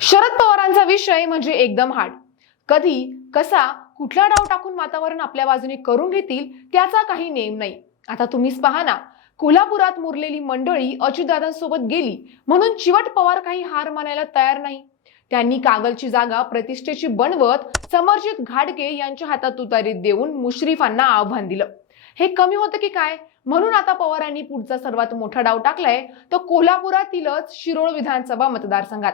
शरद पवारांचा विषय म्हणजे एकदम हार्ड. कधी कसा कुठला डाव टाकून वातावरण आपल्या बाजूने करून घेतील त्याचा काही नेम नाही. आता तुम्हीच पहा ना कोल्हापुरात मुरलेली मंडळी अच्युतदादांसोबत गेली म्हणून चिवट पवार काही हार मानायला तयार नाही. त्यांनी कागलची जागा प्रतिष्ठेची बनवत समर्जित घाडगे यांच्या हातात उतारीत देऊन मुश्रीफांना आव्हान दिलं. हे कमी होतं की काय? म्हणून आता पवारांनी पुढचा सर्वात मोठा डाव टाकलाय तो कोल्हापुरातीलच शिरोळ विधानसभा मतदारसंघात.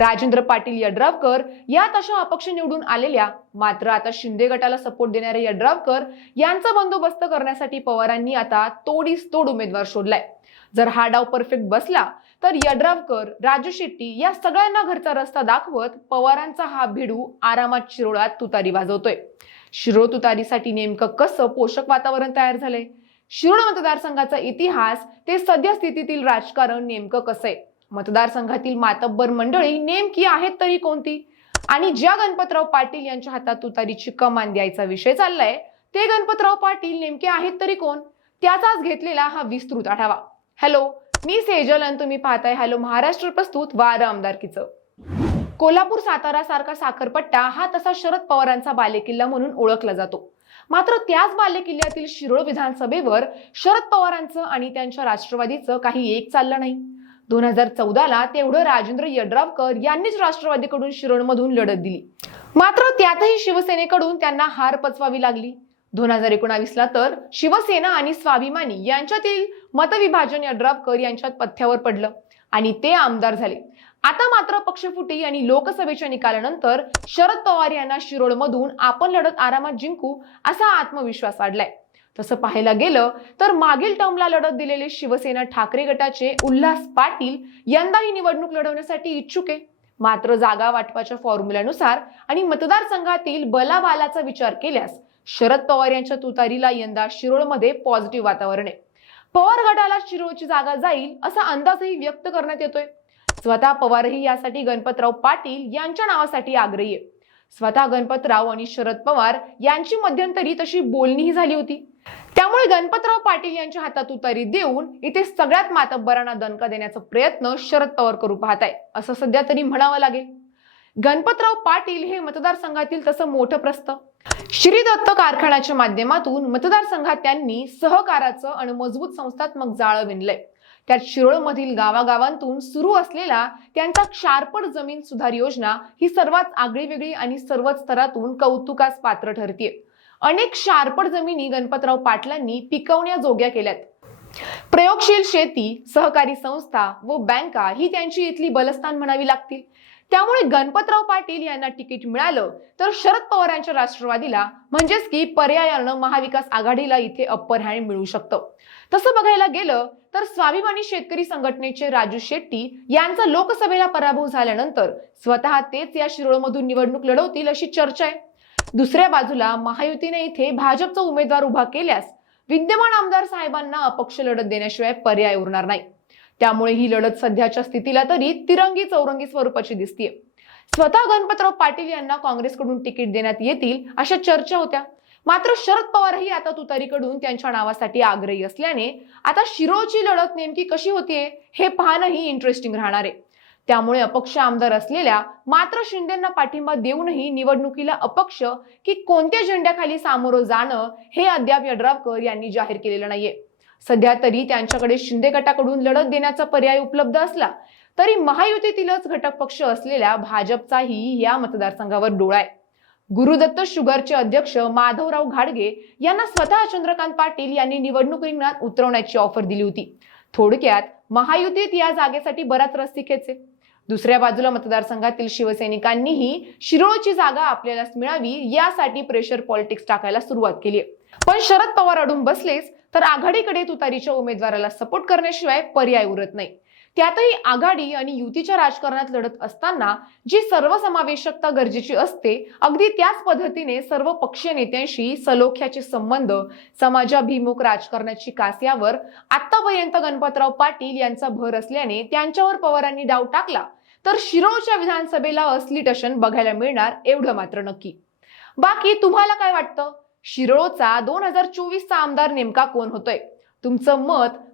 राजेंद्र पाटील यड्रावकर या तशा अपक्ष निवडून आलेल्या मात्र आता शिंदे गटाला सपोर्ट देणारे यड्रावकर यांचा बंदोबस्त करण्यासाठी पवारांनी आता तोडीस तोड उमेदवार शोधलाय. जर हा डाव परफेक्ट बसला तर यड्रावकर राजू शेट्टी या सगळ्यांना घरचा रस्ता दाखवत पवारांचा हा भिडू आरामात शिरोळात तुतारी वाजवतोय. शिरोळ तुतारीसाठी नेमकं कसं पोषक वातावरण तयार झालंय? शिरोळ मतदारसंघाचा इतिहास ते सद्यस्थितीतील राजकारण नेमकं कसं आहे? मतदारसंघातील मातब्बर मंडळी नेमकी आहेत तरी कोणती? आणि ज्या गणपतराव पाटील यांच्या हातात तुतारीची कमान द्यायचा विषय चाललाय ते गणपतराव पाटील नेमके आहेत तरी कोण? त्याचाच घेतलेला हा विस्तृत आढावा. हॅलो मी सेजल आणि तुम्ही पाहताय हॅलो महाराष्ट्र प्रस्तुत वार आमदारकीचं. कोल्हापूर सातारा सारखा साखरपट्टा हा तसा शरद पवारांचा बालेकिल्ला म्हणून ओळखला जातो. मात्र त्याच बालेकिल्ल्यातील शिरोळ विधानसभेवर शरद पवारांचं आणि त्यांच्या राष्ट्रवादीचं काही एक चाललं नाही. दोन हजार चौदाला तेवढं राजेंद्र यड्रावकर यांनीच राष्ट्रवादीकडून शिरोळमधून लढत दिली. मात्र त्यातही शिवसेनेकडून त्यांना हार पचवावी लागली. दोन हजार एकोणावीसला तर शिवसेना आणि स्वाभिमानी यांच्यातील मतविभाजन यड्रावकर यांच्यात पथ्यावर पडलं आणि ते आमदार झाले. आता मात्र पक्षफुटी आणि लोकसभेच्या निकालानंतर शरद पवार यांना शिरोळमधून आपण लढत आरामात जिंकू असा आत्मविश्वास वाढलाय तसं पाहायला गेलं तर मागील टर्मला लढत दिलेले शिवसेना ठाकरे गटाचे उल्हास पाटील यंदा ही निवडणूक लढवण्यासाठी इच्छुक आहे. मात्र जागा वाटपाच्या फॉर्म्युल्यानुसार आणि मतदारसंघातील बलाबालाचा विचार केल्यास शरद पवार यांच्या तुतारीला यंदा शिरोळमध्ये पॉझिटिव्ह वातावरण आहे. पवार गटाला शिरोळची जागा जाईल असा अंदाजही व्यक्त करण्यात येतोय. स्वतः पवारही यासाठी गणपतराव पाटील यांच्या नावासाठी आग्रही आहे. स्वतः गणपतराव आणि शरद पवार यांची मध्यंतरी तशी बोलणीही झाली होती. त्यामुळे गणपतराव पाटील यांच्या हातात उतारी देऊन इथे सगळ्यात मातब्बरांना दणका देण्याचा प्रयत्न शरद पवार करू पाहत आहे. असं सध्या तरी म्हणावं लागेल. गणपतराव पाटील हे मतदारसंघातील तसं मोठं प्रस्त. श्री दत्त कारखान्याच्या माध्यमातून मतदारसंघात त्यांनी सहकाराचं आणि मजबूत संस्थात्मक जाळं विणलंय. त्यात शिरोळमधील गावागावांतून सुरू असलेला त्यांचा क्षारपड जमीन सुधार योजना ही सर्वात आगळीवेगळी आणि सर्वच स्तरातून कौतुकास पात्र ठरतीये. अनेक क्षारपड जमिनी गणपतराव पाटलांनी पिकवण्याजोग्या केल्यात. प्रयोगशील शेती सहकारी संस्था व बँका ही त्यांची इथली बलस्थान म्हणावी लागतील. त्यामुळे गणपतराव पाटील यांना तिकीट मिळालं तर शरद पवार यांच्या राष्ट्रवादीला म्हणजेच की पर्यायानं महाविकास आघाडीला इथे अप्पर हँड मिळू शकतं. तसं बघायला गेलं तर स्वाभिमानी शेतकरी संघटनेचे राजू शेट्टी यांचा लोकसभेला पराभव झाल्यानंतर स्वतः तेच या शिरोळमधून निवडणूक लढवतील अशी चर्चा आहे. दुसऱ्या बाजूला महायुतीने इथे भाजपचा उमेदवार उभा केल्यास विद्यमान आमदार साहेबांना अपक्ष लढत देण्याशिवाय पर्याय उरणार नाही. त्यामुळे ही लढत सध्याच्या स्थितीला तरी तिरंगी चौरंगी स्वरूपाची दिसतीये. स्वतः गणपतराव पाटील यांना काँग्रेसकडून तिकीट देण्यात येतील अशा चर्चा होत्या. मात्र शरद पवारही आता तुतारीकडून त्यांच्या नावासाठी आग्रही असल्याने आता शिरोची लढत नेमकी कशी होतीये हे पाहणंही इंटरेस्टिंग राहणार आहे. त्यामुळे अपक्ष आमदार असलेल्या मात्र शिंदेना पाठिंबा देऊनही निवडणुकीला अपक्ष की कोणत्या झेंड्याखाली सामोरं जाणं हे अद्याप यड्रावकर यांनी जाहीर केलेलं नाहीये. सध्या तरी त्यांच्याकडे शिंदे गटाकडून लढत देण्याचा पर्याय उपलब्ध असला तरी महायुतीतीलच घटक पक्ष असलेल्या भाजपचाही या मतदारसंघावर डोळा आहे. गुरुदत्त शुगरचे अध्यक्ष माधवराव घाडगे यांना स्वतः चंद्रकांत पाटील यांनी निवडणूक रिंगणात उतरवण्याची ऑफर दिली होती. थोडक्यात महायुतीत या जागेसाठी बराच रस्तिकेचे दुसऱ्या बाजूला मतदारसंघातील शिवसैनिकांनीही शिरोळची जागा आपल्यालाच मिळावी यासाठी प्रेशर पॉलिटिक्स टाकायला सुरुवात केली पण शरद पवार अडून बसलेच तर आघाडीकडे तुतारीच्या उमेदवाराला सपोर्ट करण्याशिवाय पर्याय उरत नाही. त्यातही आघाडी आणि युतीच्या राजकारणात लढत असताना जी सर्वसमावेशकता गरजेची असते अगदी त्याच पद्धतीने सर्व पक्षीय नेत्यांशी सलोख्याचे संबंध समाजाभिमुख राजकारणाची कास यावर आतापर्यंत गणपतराव पाटील यांचा भर असल्याने त्यांच्यावर पवारांनी डाव टाकला तर शिरोळच्या विधानसभेला असली टशन बघायला मिळणार एवढं मात्र नक्की. बाकी तुम्हाला काय वाटतं? शिरोळचा दोन हजार चोवीसचा आमदार नेमका कोण होतोय? तुमचं मत